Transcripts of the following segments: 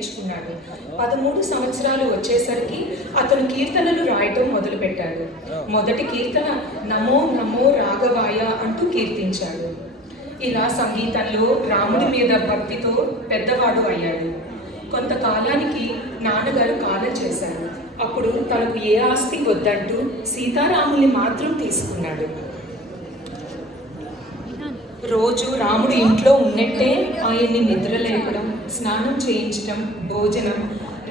నేర్చుకున్నాడు. 13 సంవత్సరాలు వచ్చేసరికి అతను కీర్తనలు రాయటం మొదలుపెట్టాడు. మొదటి కీర్తన నమో నమో రాఘవాయ అంటూ కీర్తించాడు. ఇలా సంగీతంలో రాముడి మీద భక్తితో పెద్దవాడు అయ్యాడు. కొంతకాలానికి నాన్నగారు కాలం చేశారు. అప్పుడు తనకు ఏ ఆస్తి వద్దంటూ సీతారాముల్ని మాత్రం తీసుకున్నాడు. రోజు రాముడు ఇంట్లో ఉన్నట్టే ఆయన్ని నిద్రలేపడం, స్నానం చేయించడం, భోజనం,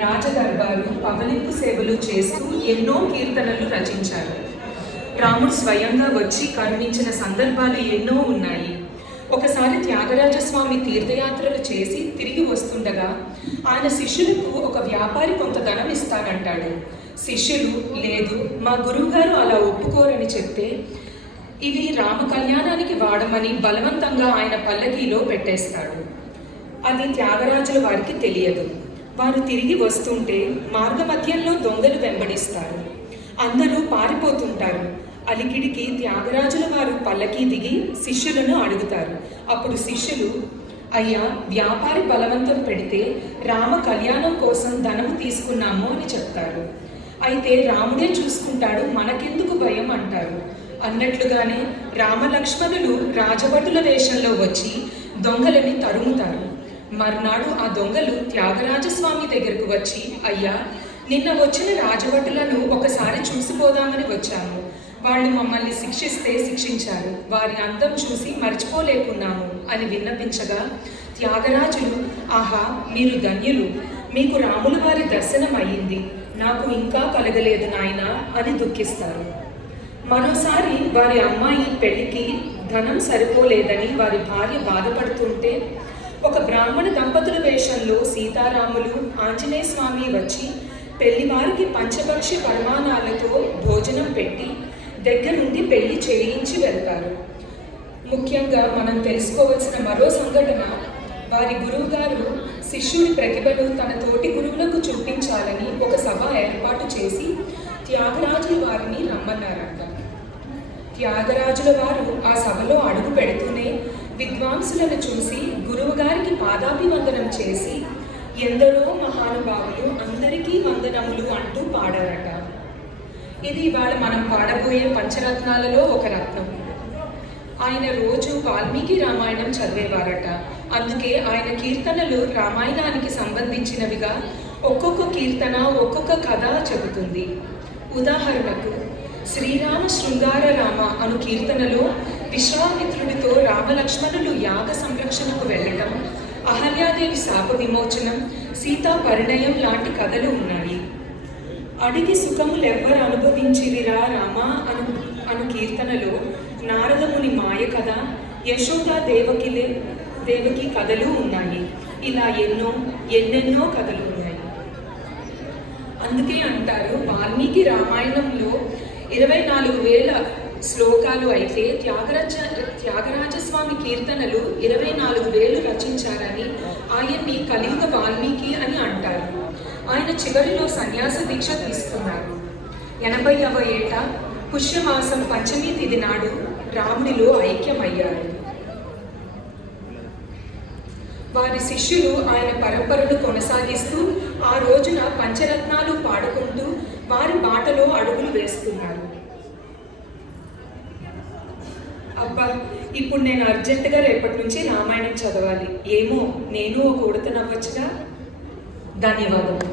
రాజదర్బారు, పవలింపు సేవలు చేస్తూ ఎన్నో కీర్తనలు రచించారు. రాముడు స్వయంగా వచ్చి కరుణించిన సందర్భాలు ఎన్నో ఉన్నాయి. ఒకసారి త్యాగరాజస్వామి తీర్థయాత్రలు చేసి తిరిగి వస్తుండగా ఆయన శిష్యులకు ఒక వ్యాపారి కొంత ధనం ఇస్తానంటాడు. శిష్యులు లేదు, మా గురువుగారు అలా ఒప్పుకోరని చెప్తే ఇవి రామ కళ్యాణానికి వాడమని బలవంతంగా ఆయన పల్లకీలో పెట్టేస్తాడు. అది త్యాగరాజుల వారికి తెలియదు. వారు తిరిగి వస్తుంటే మార్గమధ్యంలో దొంగలు వెంబడిస్తారు. అందరూ పారిపోతుంటారు. అలికిడికి త్యాగరాజుల వారు పల్లకీ దిగి శిష్యులను అడుగుతారు. అప్పుడు శిష్యులు, అయ్యా, వ్యాపారి బలవంతం పెడితే రామ కళ్యాణం కోసం ధనము తీసుకున్నాము అని చెప్తారు. అయితే రాముడే చూసుకుంటాడు, మనకెందుకు భయం అంటారు. అన్నట్లుగానే రామలక్ష్మణులు రాజభటుల వేషంలో వచ్చి దొంగలని తరుముతారు. మర్నాడు ఆ దొంగలు త్యాగరాజస్వామి దగ్గరకు వచ్చి, అయ్యా, నిన్న వచ్చిన రాజభటులను ఒకసారి చూసిపోదామని వచ్చాము. వాళ్ళు మమ్మల్ని శిక్షిస్తే శిక్షించారు. వారి అందం చూసి మర్చిపోలేకున్నాము అని విన్నపించగా త్యాగరాజులు, ఆహా, మీరు ధన్యులు, మీకు రాముల వారి దర్శనం అయ్యింది, నాకు ఇంకా కలగలేదు నాయన అని దుఃఖిస్తారు. మరోసారి వారి అమ్మాయి పెళ్లికి ధనం సరిపోలేదని వారి భార్య బాధపడుతుంటే ఒక బ్రాహ్మణ దంపతుల వేషంలో సీతారాములు, ఆంజనేయ స్వామి వచ్చి పెళ్లివారికి పంచభక్షి పరిమాణాలతో భోజనం పెట్టి దగ్గరుండి పెళ్లి చేయించి వెళ్తారు. ముఖ్యంగా మనం తెలుసుకోవాల్సిన మరో సంఘటన, వారి గురువుగారు శిష్యుడి ప్రతిభను తన తోటి గురువులకు చూపించాలని ఒక సభ ఏర్పాటు చేసి త్యాగరాజుల వారిని రమ్మన్నారంట. త్యాగరాజుల వారు ఆ సభలో అడుగు పెడుతూనే విద్వాంసులను చూసి గురువుగారికి పాదాభివందనం చేసి ఎందరో మహానుభావులు, అందరికీ వందనములు అంటూ పాడారట. ఇది ఇవాళ మనం పాడబోయే పంచరత్నాలలో ఒక రత్నం. ఆయన రోజు వాల్మీకి రామాయణం చదివేవారట. అందుకే ఆయన కీర్తనలు రామాయణానికి సంబంధించినవిగా ఒక్కొక్క కీర్తన ఒక్కొక్క కథ చెబుతుంది. ఉదాహరణకు శ్రీరామ శృంగార రామ అను కీర్తనలో విశ్వామిత్రుడితో రామలక్ష్మణులు యాగ సంరక్షణకు వెళ్ళటం, అహల్యాదేవి శాప విమోచనం, సీతా పరిణయం లాంటి కథలు ఉన్నాయి. అడిగి సుఖములెవ్వరు అనుభవించిరిరా రామా అను కీర్తనలో నారదముని మాయ కథ, యశోదా దేవకి కథలు ఉన్నాయి. ఇలా ఎన్నెన్నో కథలు ఉన్నాయి. అందుకే అంటారు, వాల్మీకి రామాయణంలో 24,000 శ్లోకాలు అయితే త్యాగరాజస్వామి కీర్తనలు 24,000 రచించారని ఆయన్ని కలియుగ వాల్మీకి అని అంటారు. ఆయన చివరిలో సన్యాస దీక్ష తీసుకున్నారు. 80వ ఏట పుష్యమాసం పంచమి తిథి నాడు రాముడిలో ఐక్యమయ్యారు. వారి శిష్యులు ఆయన పరంపరను కొనసాగిస్తూ ఆ రోజున పంచరత్నాలు పాడుకుంటూ వారి బాటలో అడుగులు వేస్తున్నారు. అబ్బా, ఇప్పుడు నేను అర్జెంటుగా రేపటి నుంచి రామాయణం చదవాలి. ఏమో నేను ఒక ఉడత నవ్వచ్చుగా. ధన్యవాదాలు.